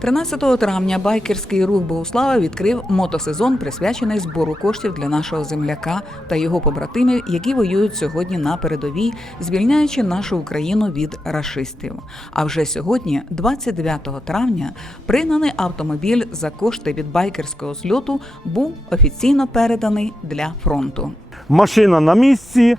13 травня байкерський рух Богуслава відкрив мотосезон, присвячений збору коштів для нашого земляка та його побратимів, які воюють сьогодні на передовій, звільняючи нашу Україну від рашистів. А вже сьогодні, 29 травня, пригнаний автомобіль за кошти від байкерського зльоту був офіційно переданий для фронту. Машина на місці,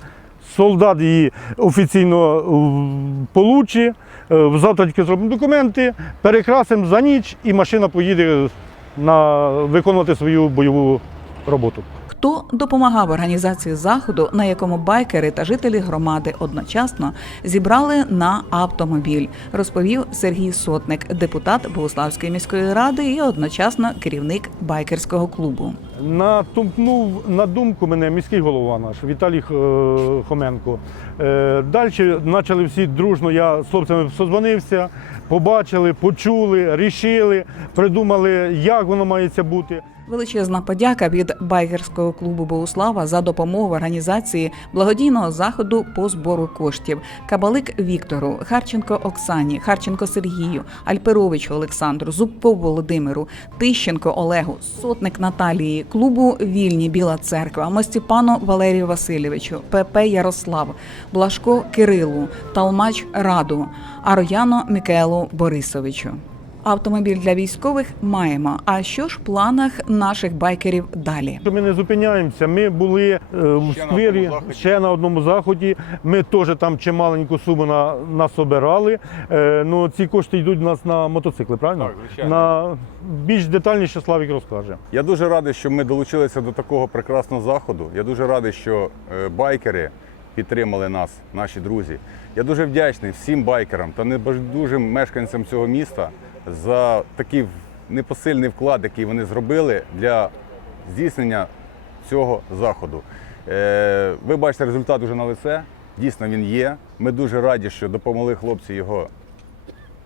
солдат її офіційно е, получить. Е, Завтра тільки зробимо документи, перекрасимо за ніч і машина поїде на виконувати свою бойову роботу. Хто допомагав організації заходу, на якому байкери та жителі громади одночасно зібрали на автомобіль, розповів Сергій Сотник, депутат Богославської міської ради і одночасно керівник байкерського клубу. Натумпнув на думку мене міський голова наш Віталій е, Хоменко. Е, Далі почали всі дружно. Я з хлопцями созвонився, побачили, почули, рішили, придумали, як воно мається бути. Величезна подяка від байкерського клубу Богуслава за допомогу організації благодійного заходу по збору коштів. Кабалик Віктору, Харченко Оксані, Харченко Сергію, Альперовичу Олександру, Зубко Володимиру, Тищенко Олегу, Сотник Наталії, клубу Вільні Біла Церква, Мостіпану Валерію Васильовичу, ПП Ярослав, Блашко Кирилу, Талмач Раду, Арояно Борисовичу. Автомобіль для військових маємо. А що ж в планах наших байкерів далі? Ми не зупиняємося. Ми були е, в Ще на сквері ще на одному заході. Ми теж там чималеньку суму на, насобирали. Е, ну, ці кошти йдуть у нас на мотоцикли, правильно? Так, звичайно. На більш детальніше Славік розкаже. Я дуже радий, що ми долучилися до такого прекрасного заходу. Я дуже радий, що е, байкери підтримали нас, наші друзі. Я дуже вдячний всім байкерам та небайдужим мешканцям цього міста за такий непосильний вклад, який вони зробили для здійснення цього заходу. Е, Ви бачите результат уже на лице. Дійсно, він є. Ми дуже раді, що допомогли хлопці його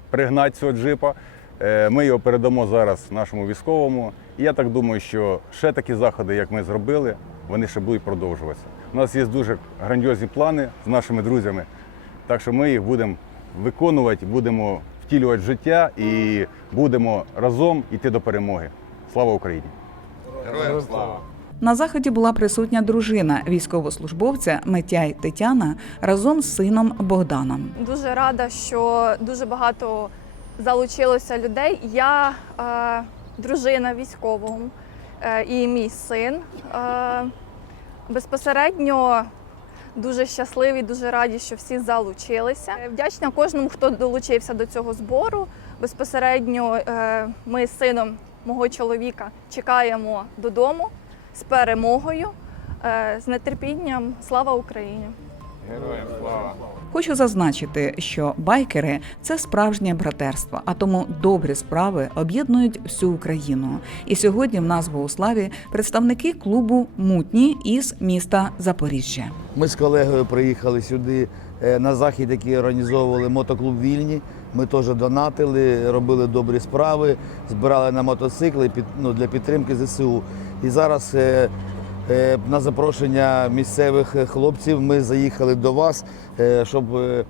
пригнати цього джипа. Е, Ми його передамо зараз нашому військовому. І я так думаю, що ще такі заходи, як ми зробили, вони ще будуть продовжуватися. У нас є дуже грандіозні плани з нашими друзями, так що ми їх будемо виконувати, будемо втілювати в життя і будемо разом йти до перемоги. Слава Україні! Героям слава! На заході була присутня дружина військовослужбовця Митяй Тетяна разом з сином Богданом. Дуже рада, що дуже багато залучилося людей. Я е, дружина військового і мій син. Е, безпосередньо дуже щасливі, дуже раді, що всі залучилися. Е, Вдячна кожному, хто долучився до цього збору. Безпосередньо е, ми з сином мого чоловіка чекаємо додому з перемогою, е, з нетерпінням. Слава Україні! Героям слава! Хочу зазначити, що байкери це справжнє братерство, а тому добрі справи об'єднують всю Україну. І сьогодні в нас в Богуславі представники клубу Мутні із міста Запоріжжя. Ми з колегою приїхали сюди е, на захід, який організовували мотоклуб Вільні. Ми теж донатили, робили добрі справи, збирали на мотоцикли під, ну, для підтримки ЗСУ. І зараз е, на запрошення місцевих хлопців ми заїхали до вас, е, щоб е, е,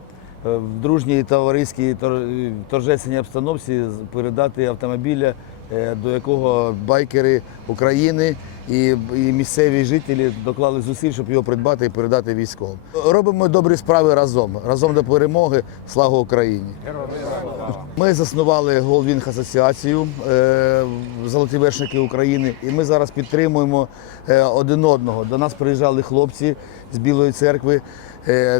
в дружній товариській тор- торжественній обстановці передати автомобіля, е, до якого байкери України і, місцеві жителі доклали зусиль, щоб його придбати і передати військовим. Робимо добрі справи разом, разом до перемоги. Слава Україні! Ми заснували Голвінг асоціацію е, Золоті вершники України, і ми зараз підтримуємо е, один одного. До нас приїжджали хлопці з Білої церкви, е,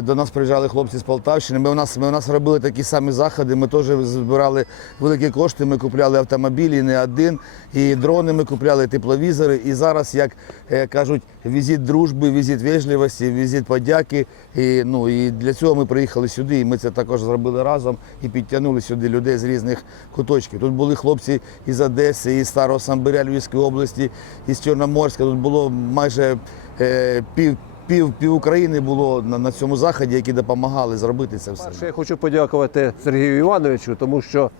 до нас приїжджали хлопці з Полтавщини. Ми у нас, ми у нас робили такі самі заходи. Ми теж збирали великі кошти. Ми купляли автомобілі не один, і дрони ми купляли, тепловізори. І зараз, як е, кажуть, візит дружби, візит вежливості, візит подяки. І, ну, і для цього ми приїхали сюди, і ми це також зробили разом і підтягнули сюди людей з різних куточків. Тут були хлопці із Одеси, із Старого Самбиря Львівської області, із Чорноморська. Тут було майже е, пів. Пів, пів України було на, на цьому заході, які допомагали зробити це все. Перше, я хочу подякувати Сергію Івановичу, тому що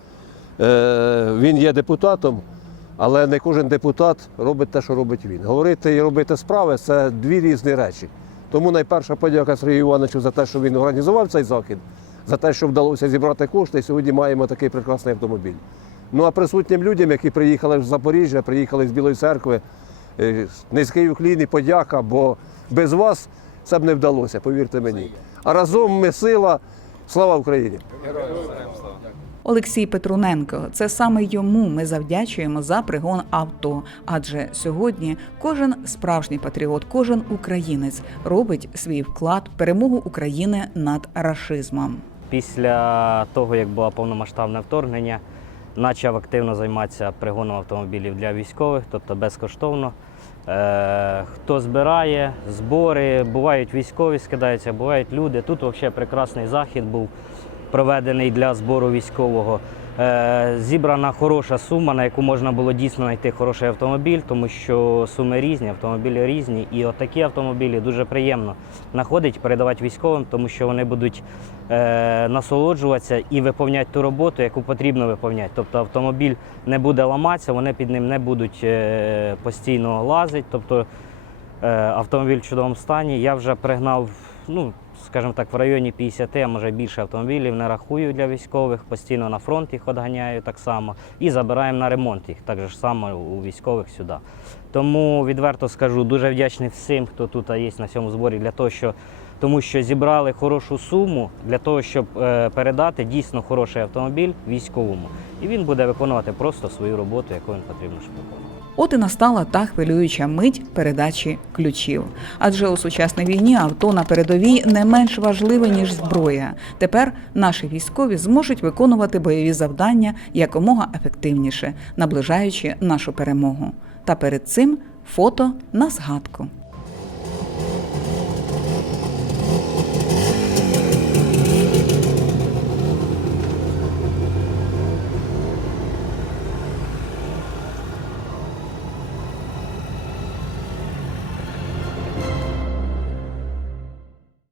е, він є депутатом, але не кожен депутат робить те, що робить він. Говорити і робити справи це дві різні речі. Тому найперша подяка Сергію Івановичу за те, що він організував цей захід, за те, що вдалося зібрати кошти, і сьогодні маємо такий прекрасний автомобіль. Ну а присутнім людям, які приїхали з Запоріжжя, приїхали з Білої церкви, е, низький уклін і подяка, бо без вас це б не вдалося, повірте мені. А разом ми сила. Слава Україні! Олексій Петруненко. Це саме йому ми завдячуємо за пригон авто. Адже сьогодні кожен справжній патріот, кожен українець робить свій вклад в перемогу України над рашизмом. Після того, як було повномасштабне вторгнення, почав активно займатися пригоном автомобілів для військових, тобто безкоштовно. Е, хто збирає, збори, бувають військові, скидаються, бувають люди. Тут взагалі прекрасний захід був проведений для збору військового. Е, зібрана хороша сума, на яку можна було дійсно знайти хороший автомобіль, тому що суми різні, автомобілі різні. І отакі автомобілі дуже приємно знаходить, передавати військовим, тому що вони будуть е, насолоджуватися і виповняти ту роботу, яку потрібно виповняти. Тобто автомобіль не буде ламатися, вони під ним не будуть е, постійно лазити. Тобто автомобіль в чудовому стані. Я вже пригнав, ну, скажімо так, в районі 50, а може більше автомобілів не рахую для військових, постійно на фронт їх одганяю так само і забираємо на ремонт їх так же ж само у військових сюди. Тому відверто скажу, дуже вдячний всім, хто тут є на цьому зборі, для того, що тому що зібрали хорошу суму для того, щоб е, передати дійсно хороший автомобіль військовому. І він буде виконувати просто свою роботу, яку він потрібно щоб виконувати. От і настала та хвилююча мить передачі ключів. Адже у сучасній війні авто на передовій не менш важливе ніж зброя. Тепер наші військові зможуть виконувати бойові завдання якомога ефективніше, наближаючи нашу перемогу. Та перед цим фото на згадку.